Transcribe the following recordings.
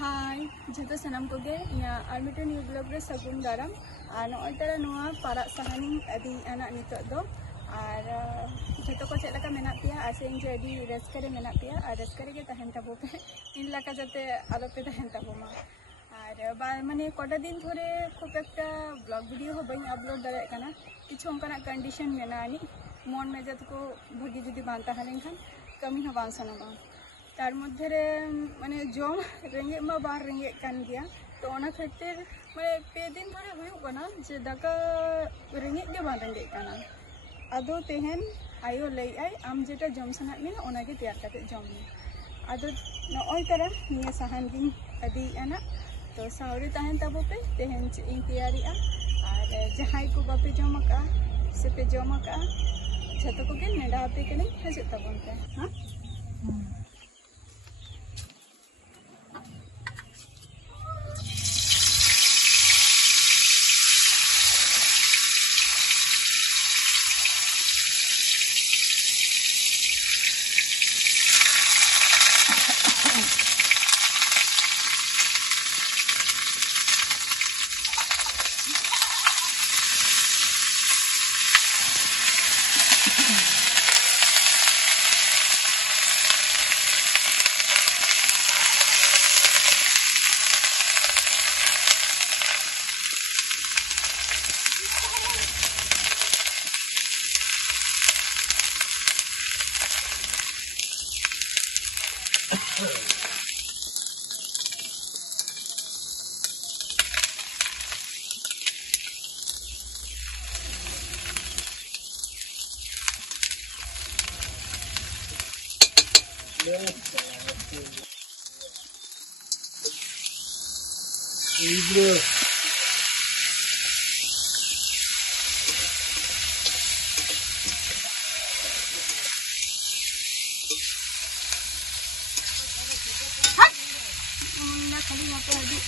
हाय जो सामान को और मिट्टे न्यू ब्लॉग रे सगुन दाराम और नई तारा नवा पारा साहानी अदी नित और जो को चलका मेना पे आसें जे अभी रस्कर मेना पे और रस्कर के तहन तबो पे इन लका जाते आलोपे तहन तबोमा और माने कटा दिन धरे खूब एक ब्लॉग वीडियो हो बी अपलोड दाड़ा किछु अंकना कंडीशन मेना मन मेजाज को भागी जुदी बांग तहलेन खान कमी हो बांग सनामा तार मध्य माने जम रेंगे मा बार रेंगे कान गया तो ओना खातिर माने पे दिन धरे हुयुग कना जे दाका रेंगे के बांग रेंगे काना आदो तेहन आयो लई आई आम जेटा जम सना में ओना के तैयार करते जम में आदो नई तारा निया साहान गिन अदी आना तो सावरी तहन तबो पे तेहन इन तैयारी और जहां को बापे जम का से पे जम का जतो को के नेडा पे के नहीं हजे तबन पे हां खाली यहाँ पे हल्दी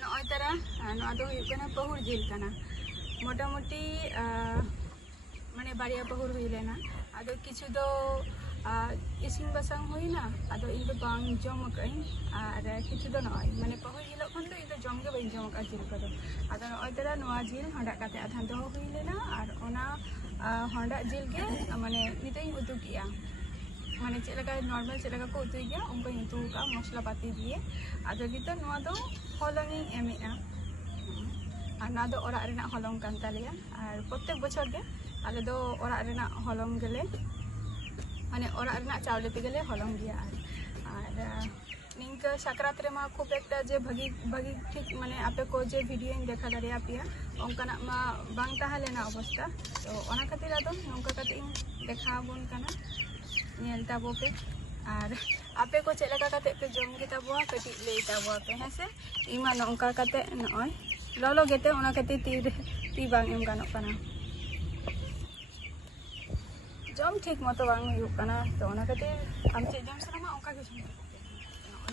नई तारा पहुर जिल मोटामुटी माने बारिया पहुर हुई लेना आदो किछु दो इसिन बसांग हुईना आदो इन दो बांग जम कई और किछु दो नई माने पहुर जिल खन दो इन दो जम के बइन जम का जिल को दो आदो नई तारा नोआ जिल हंडा काते आधान दो हुई लेना और ओना हंडा जिल के माने निते उतु किया माने चेलका नॉर्मल चेलका को उतु गया उनको उतु का मसला पाती दिए आदो गितो नोआ दो हलंगी एमेआ और ना दो ओरा रेना हलंग कान तालिया और प्रत्येक बछर के आले दो ओरा रेना हलंग गेले माने ओरा रेना चावले पे गेले हलंग गया और निंका साकरात रे मा खूब एकटा जे भगी भगी ठीक माने आपे को जे वीडियो इन देखा दारिया पिया ओंकाना मा बांग ताहलेना अवस्था तो ओना खातिर आदो नोंका काते इन देखा बोन काना नेल ताबो पे और आपे को चेलका काते पे जम के ताबो कटी ले ताबो पे हेसे इमा नोंका काते नय ललो गेते ओना खातिर ती बांग एम गानो काना जम ठीक मतो बांग हुयुग काना तो ओना खातिर आम चे जम सनामा ओंका के जम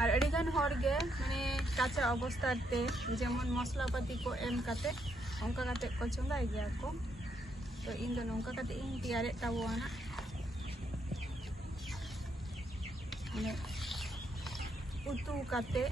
और अड़ीगान हर गे माने काचा अवस्था ते जेमन मसला पाती को एम काते onka kate ko chonday gaya ko तो इन दोनों का कते इन तैयारे ताबुआना ने उतु कते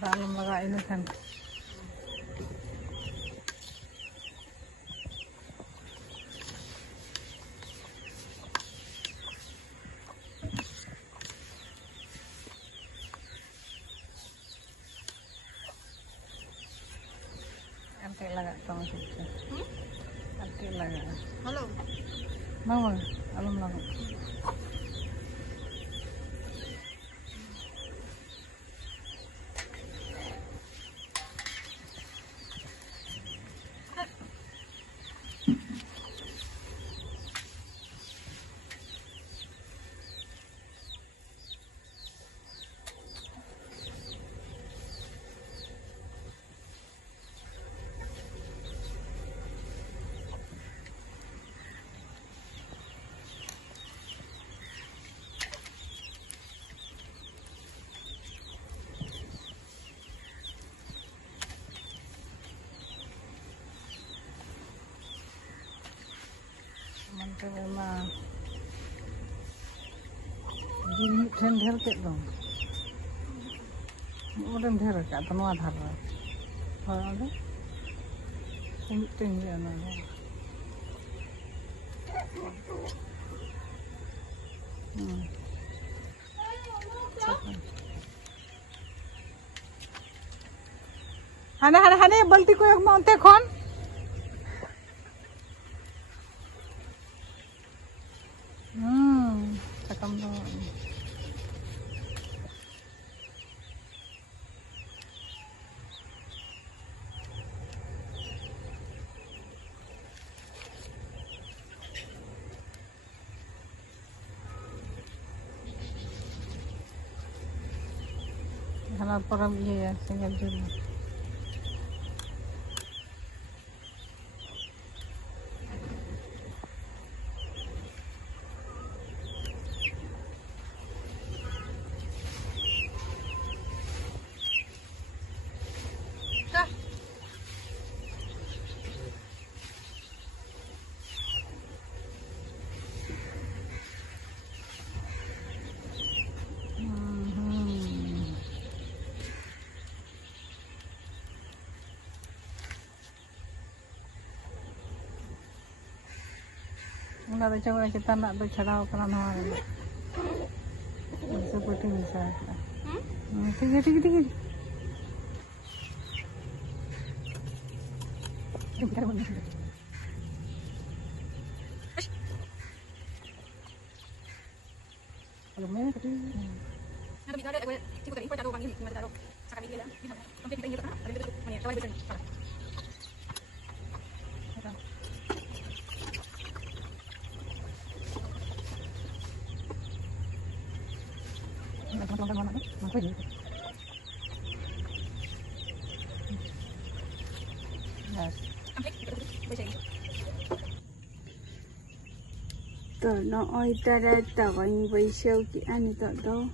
Alam lagi ini kan. Nanti lagi tong situ. Nanti lagi. Halo. Mau alam lagi. Mantap memang. Ini ढेर के दो उधर ढेर का तो नवा धार और आगे तीन जना हाने हाने हाने बल्टी को एक माउंटे खोन cakam dong kalau perang ya singgah dulu Una de coba kita nak do chadao kana nawa ni. Seperti misalnya. Tinggi. Kalau mana tadi? Ada bicara aku cikgu tadi pada orang ini mana taruh. Sekarang ini lah. Sampai kita ingat ada itu mana tahu itu sana. तो nó oi ta ra tao gọi như vậy sao chị anh tao đâu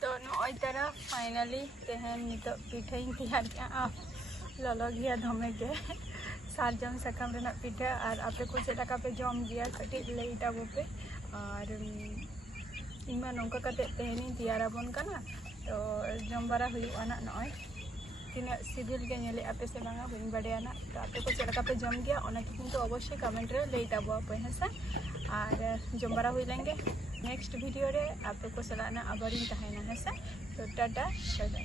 तो नई तरह finally तेहन नित पिठाई तैयार के ललो गया दमे के सारजम साकाम रेना पिठा और आपे को चेलका पे जम गया कटी लईटा बोपे और इमा नौका कते तेहनी तैयाराबन कना तो जम बारा हुआ ना नय तीना सिबिल के नेले आपे से बांगा बन बड़िया ना तो आपे को चेलका पे जम गया ओना किंतु अवश्य कमेंट रे लईटा बो पे हेसा और जम बारा हुई लेंगे नेक्स्ट वीडियो रे आपे को सलाना आबारिन तहना हेसा तो टाटा बाय बाय।